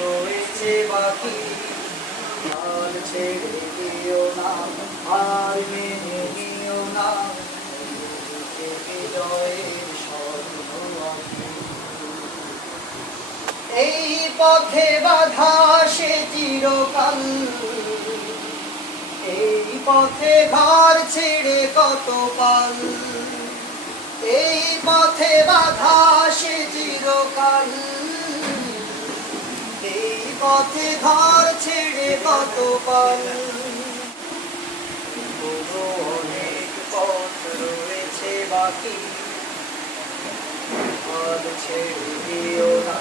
রয়েছে বাকি। আর ছেড়ে দিও না, আর মেনে নিও না। এই পথে বাধা সে চিরকাল। এই পথে ঘর ছেড়ে কত পাল এই পথে বাধা পথে ঘর ছেড়ে কত পাল অনেক পথ রয়েছে বাকি। আর ছেড়ে দিও না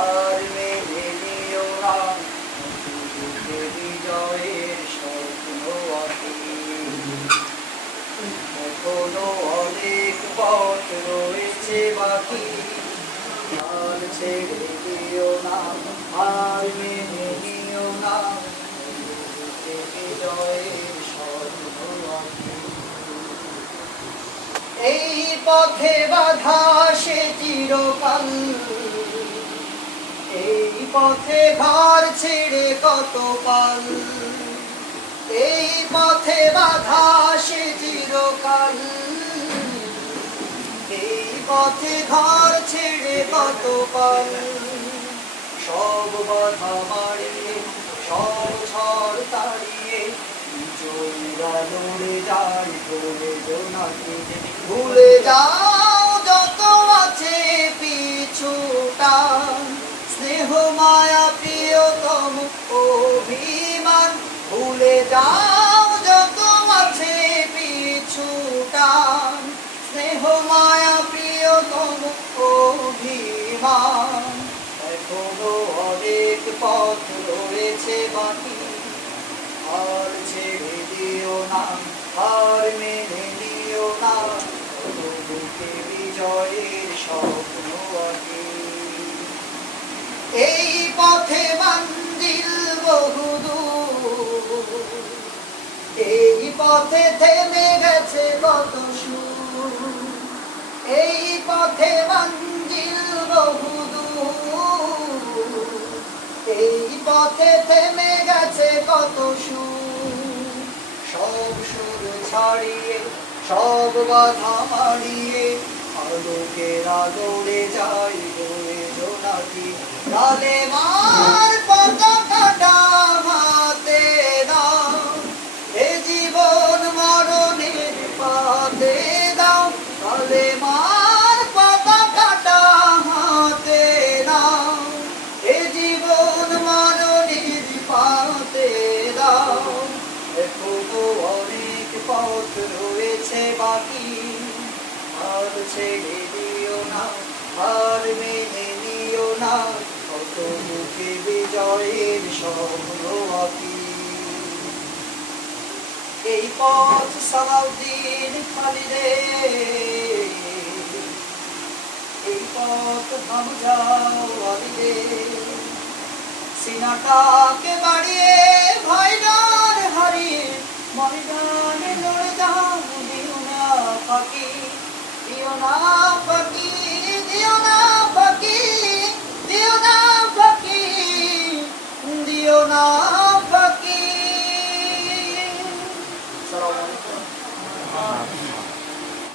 আর মেনে নিও না। বিজয়ের স্বপ্ন এখনও অনেক পথ রয়েছে বাকি। আর ছেড়ে দিও না আর মেনে নিও না এই পথে বাধা সে চিরকাল। এই পথে ঘর ছেড়ে কত পাল। এই পথে বাধা সে চিরকাল। এই পথে ঘর ছেড়ে কত পাল সব বাধা মারিয়ে সব ঝড় তাড়িয়ে জয়রা লড়ে যায় ভুলে জোনাকে। ভুলে যাও যত আছে পিছুটা স্নেহ মায়া প্রিয়তম অভিমান, ভুলে যাও পথ রয়েছে বাকি। আর ছেড়ে দিও না, আর মেনে না। বুকে বিজয়ের স্বপ্ন আঁকি। এই পথে মন্দির বহুদূর। এই পথে থেমে গেছে কত এই পথে মঞ্জিল বহুদূর। এই পথে থেমে গেছে কত সুর। সব সুর ছাড়িয়ে, সব বাধা মারিয়ে আলোকের আলোড়ে যাই বয়ে জোনাকি কালে মার। রয়েছে বাকি। আর ছেড়ে দিও না, আর মেনে নিও না, কত মুখে বিজয়ের এই পথ সালাউদ্দিন খালিদে এই পথ সিনাটাকে বাড়িয়ে Dio na faki, Dio na faki, Dio na faki, Dio na.